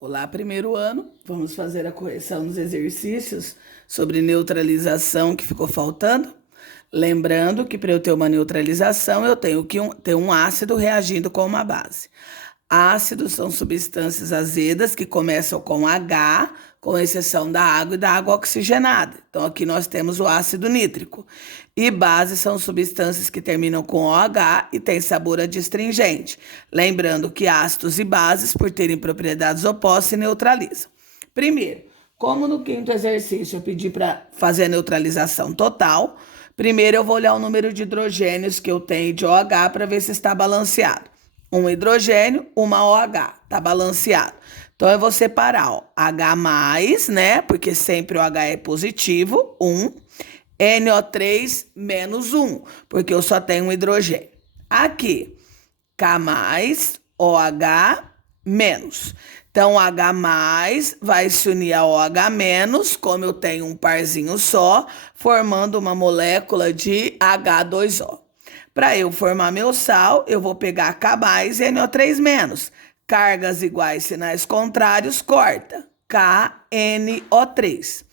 Olá, primeiro ano. Vamos fazer a correção dos exercícios sobre neutralização que ficou faltando. Lembrando que para eu ter uma neutralização, eu tenho que ter um ácido reagindo com uma base. Ácidos são substâncias azedas que começam com H, com exceção da água e da água oxigenada. Então, aqui nós temos o ácido nítrico. E bases são substâncias que terminam com OH e têm sabor adstringente. Lembrando que ácidos e bases, por terem propriedades opostas, se neutralizam. Primeiro, como no quinto exercício eu pedi para fazer a neutralização total, primeiro eu vou olhar o número de hidrogênios que eu tenho de OH para ver se está balanceado. Um hidrogênio, uma OH, tá balanceado. Então, eu vou separar, ó, H+, né, porque sempre o H é positivo, 1, NO3 menos 1, porque eu só tenho um hidrogênio. Aqui, K+, OH menos. Então, H+, vai se unir a OH-, como eu tenho um parzinho só, formando uma molécula de H2O. Para eu formar meu sal, eu vou pegar K+, e NO3-. Cargas iguais, sinais contrários, corta. KNO3.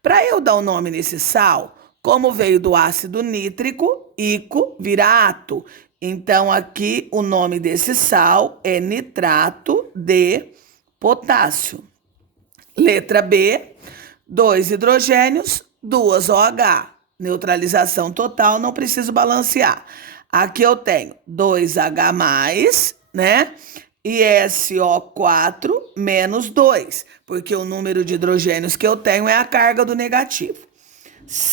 Para eu dar o nome nesse sal, como veio do ácido nítrico, ico vira ato. Então, aqui o nome desse sal é nitrato de potássio. Letra B, 2 hidrogênios, 2 OH. Neutralização total, não preciso balancear. Aqui eu tenho 2H+, né? E SO4 menos 2, porque o número de hidrogênios que eu tenho é a carga do negativo.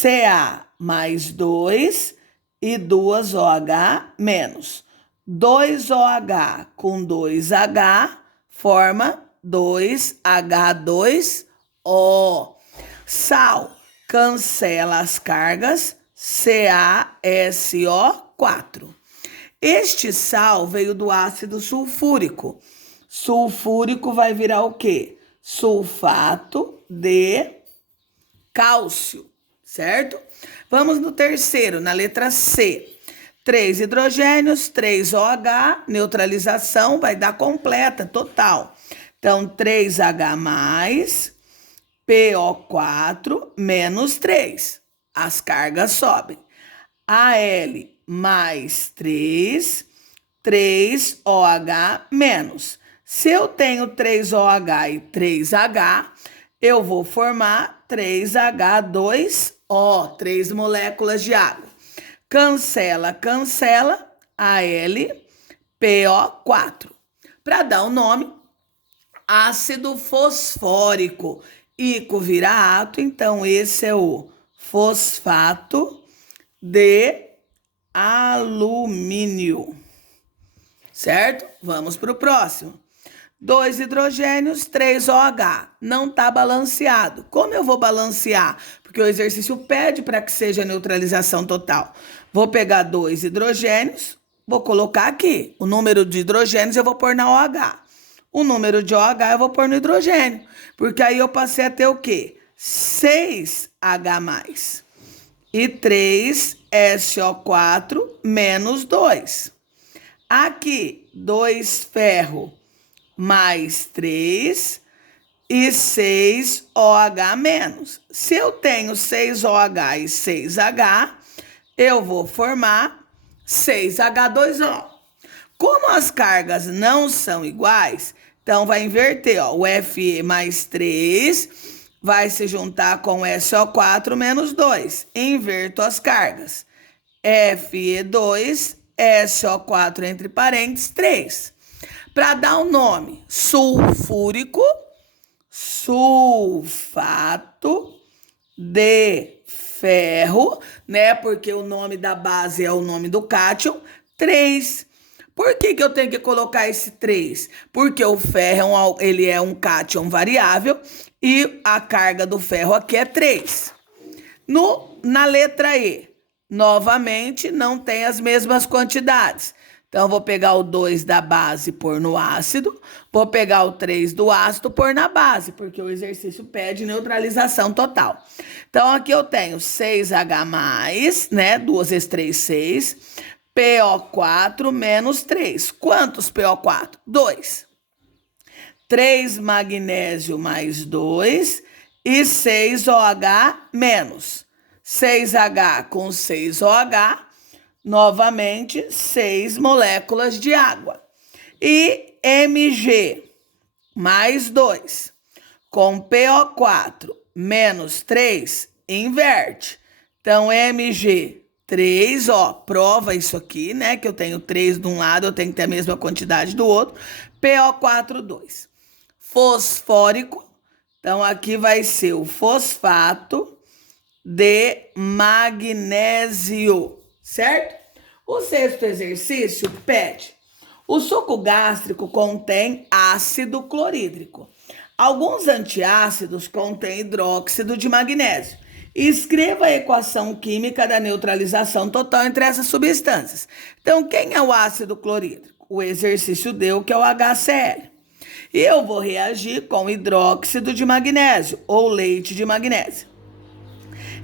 Ca mais 2 e 2 OH menos. 2OH com 2H forma 2H2O. Sal cancela as cargas, CaSO4. Este sal veio do ácido sulfúrico. Sulfúrico vai virar o quê? Sulfato de cálcio, certo? Vamos no terceiro, na letra C. 3 hidrogênios, 3 OH, neutralização vai dar completa, total. Então, 3H+, PO4 menos 3. As cargas sobem. Al mais 3, 3OH menos. Se eu tenho 3OH e 3H, eu vou formar 3H2O, 3 moléculas de água. Cancela, cancela, AlPO4. Para dar o nome, ácido fosfórico. Ico vira ato, então esse é o fosfato de alumínio. Certo? Vamos para o próximo. 2 hidrogênios, 3 OH. Não está balanceado. Como eu vou balancear? Porque o exercício pede para que seja neutralização total. Vou pegar 2 hidrogênios, vou colocar aqui. O número de hidrogênios eu vou pôr na OH. O número de OH eu vou pôr no hidrogênio. Porque aí eu passei a ter o quê? 6H+. E 3SO4 menos 2. Aqui, 2 ferro mais 3 e 6 OH menos. Se eu tenho 6 OH e 6H, eu vou formar 6H2O. Como as cargas não são iguais, então vai inverter, ó. O Fe mais 3 vai se juntar com SO4 menos 2. Inverto as cargas. Fe2, SO4 entre parênteses, 3. Para dar o nome sulfúrico, sulfato de ferro, né? Porque o nome da base é o nome do cátion, 3. Por que eu tenho que colocar esse 3? Porque o ferro ele é um cátion variável e a carga do ferro aqui é 3. Na letra E, novamente, não tem as mesmas quantidades. Então, vou pegar o 2 da base e pôr no ácido. Vou pegar o 3 do ácido e pôr na base, porque o exercício pede neutralização total. Então, aqui eu tenho 6H+, né? 2 vezes 3, 6. PO4 menos 3. Quantos PO4? 2. 3 magnésio mais 2 e 6 OH menos. 6H com 6OH, novamente 6 moléculas de água. E Mg mais 2 com PO4 menos 3, inverte. Então, Mg 3, ó, prova isso aqui, né? Que eu tenho 3 de um lado, eu tenho que ter a mesma quantidade do outro. PO4, 2. Fosfórico, então aqui vai ser o fosfato de magnésio, certo? O sexto exercício pede: o suco gástrico contém ácido clorídrico. Alguns antiácidos contêm hidróxido de magnésio. Escreva a equação química da neutralização total entre essas substâncias. Então, quem é o ácido clorídrico? O exercício deu que é o HCl. E eu vou reagir com hidróxido de magnésio ou leite de magnésio.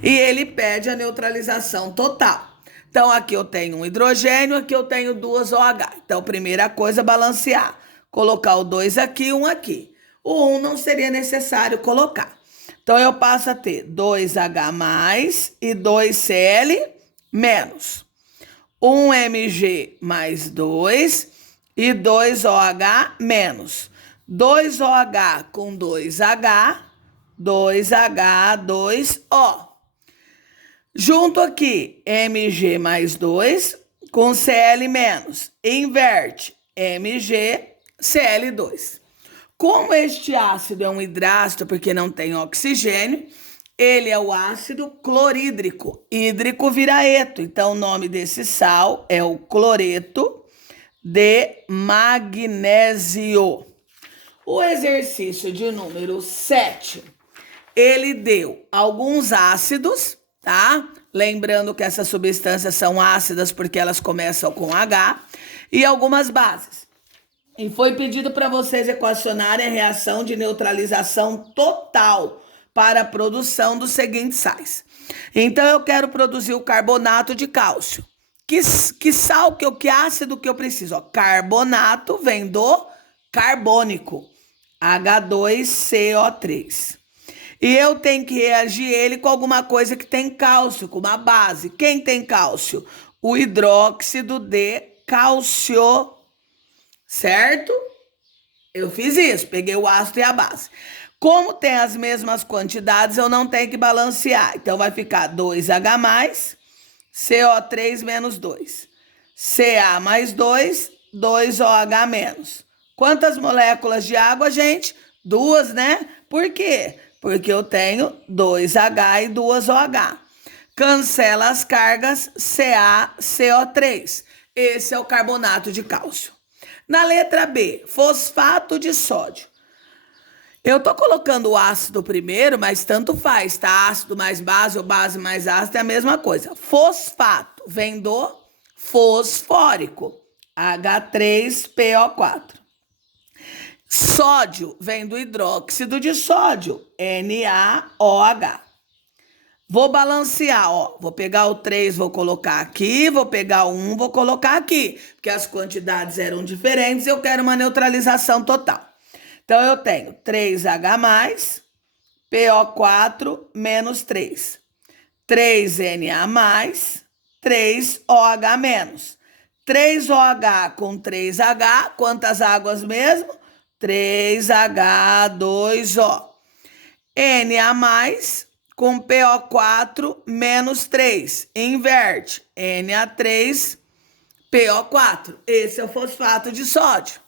E ele pede a neutralização total. Então, aqui eu tenho um hidrogênio, aqui eu tenho 2 OH. Então, primeira coisa, balancear. Colocar o 2 aqui e 1 aqui. O 1 não seria necessário colocar. Então, eu passo a ter 2H mais e 2Cl menos. 1Mg mais 2 e 2OH menos. 2OH com 2H, 2H, 2O. Junto aqui, Mg mais 2 com Cl menos. Inverte, Mg, Cl2. Como este ácido é um hidrácido porque não tem oxigênio, ele é o ácido clorídrico. Hídrico vira eto. Então, o nome desse sal é o cloreto de magnésio. O exercício de número 7, ele deu alguns ácidos, tá? Lembrando que essas substâncias são ácidas porque elas começam com H, e algumas bases. E foi pedido para vocês equacionarem a reação de neutralização total para a produção dos seguintes sais. Então, eu quero produzir o carbonato de cálcio. Que sal, que ácido que eu preciso? Ó, carbonato vem do carbônico, H2CO3. E eu tenho que reagir ele com alguma coisa que tem cálcio, com uma base. Quem tem cálcio? O hidróxido de cálcio, certo? Eu fiz isso, peguei o ácido e a base. Como tem as mesmas quantidades, eu não tenho que balancear. Então, vai ficar 2H mais, CO3 menos 2. Ca mais 2, 2OH menos. Quantas moléculas de água, gente? 2, né? Por quê? Porque eu tenho 2H e 2OH. Cancela as cargas, CaCO3. Esse é o carbonato de cálcio. Na letra B, fosfato de sódio. Eu tô colocando o ácido primeiro, mas tanto faz, tá? Ácido mais base ou base mais ácido é a mesma coisa. Fosfato vem do fosfórico, H3PO4. Sódio vem do hidróxido de sódio, NaOH. Vou balancear, ó. Vou pegar o 3, vou colocar aqui, vou pegar o 1, vou colocar aqui, porque as quantidades eram diferentes e eu quero uma neutralização total. Então, eu tenho 3H+, PO4 menos 3. 3Na+, 3OH-. 3OH com 3H, quantas águas mesmo? 3H2O. Na+, com PO4 menos 3. Inverte, Na3PO4. Esse é o fosfato de sódio.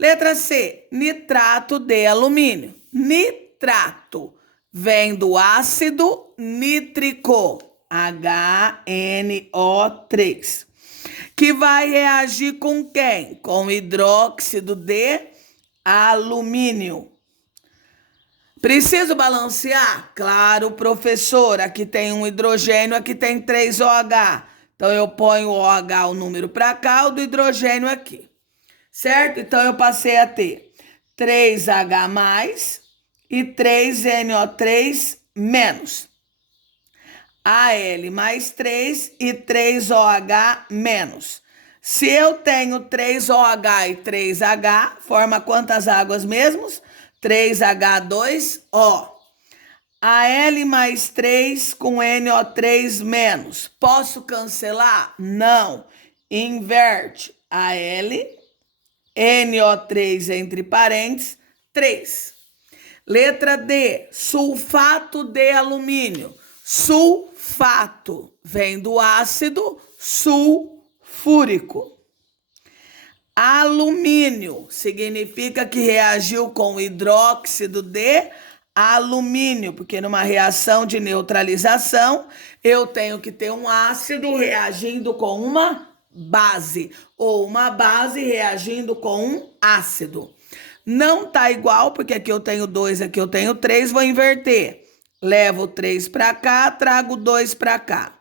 Letra C, nitrato de alumínio. Nitrato vem do ácido nítrico, HNO3, que vai reagir com quem? Com hidróxido de alumínio. Preciso balancear? Claro, professor. Aqui tem um hidrogênio, aqui tem 3OH. Então, eu ponho o OH, o número para cá, o do hidrogênio aqui. Certo? Então, eu passei a ter 3H+, e 3NO3 menos. Al mais 3 e 3OH menos. Se eu tenho 3OH e 3H, forma quantas águas mesmos? 3H2O. Al mais 3 com NO3 menos. Posso cancelar? Não. Inverte. Al, NO3 entre parênteses, 3. Letra D, sulfato de alumínio. Sulfato vem do ácido sulfúrico. Alumínio significa que reagiu com hidróxido de alumínio, porque numa reação de neutralização, eu tenho que ter um ácido reagindo com uma base, ou uma base reagindo com um ácido. Não tá igual, porque aqui eu tenho 2, aqui eu tenho 3, vou inverter. Levo 3 para cá, trago 2 para cá.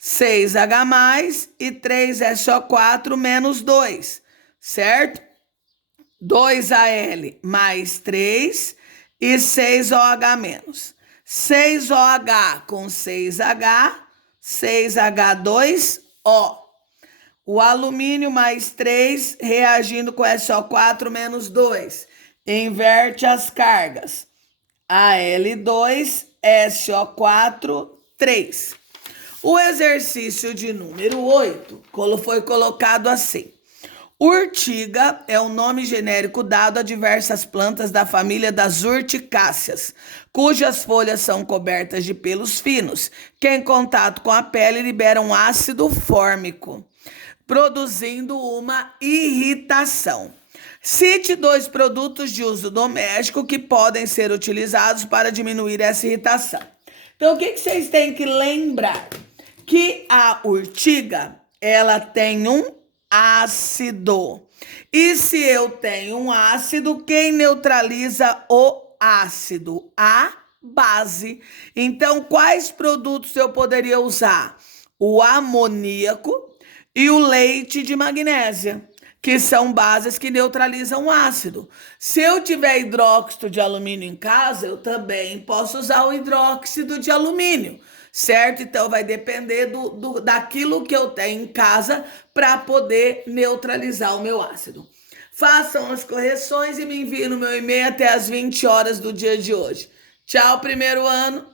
6H+, e 3SO4 menos 2, certo? 2Al mais 3 e 6OH menos. 6OH com 6H, 6H2O. O alumínio mais 3 reagindo com SO4 menos 2. Inverte as cargas. Al2, SO4, 3. O exercício de número 8 foi colocado assim. Urtiga é um nome genérico dado a diversas plantas da família das urticáceas, cujas folhas são cobertas de pelos finos, que em contato com a pele liberam ácido fórmico, produzindo uma irritação. Cite 2 produtos de uso doméstico que podem ser utilizados para diminuir essa irritação. Então, o que vocês têm que lembrar? Que a urtiga, ela tem um ácido. E se eu tenho um ácido, quem neutraliza o ácido? A base. Então, quais produtos eu poderia usar? O amoníaco e o leite de magnésia, que são bases que neutralizam o ácido. Se eu tiver hidróxido de alumínio em casa, eu também posso usar o hidróxido de alumínio, certo? Então, vai depender daquilo que eu tenho em casa para poder neutralizar o meu ácido. Façam as correções e me enviem no meu e-mail até as 20 horas do dia de hoje. Tchau, primeiro ano!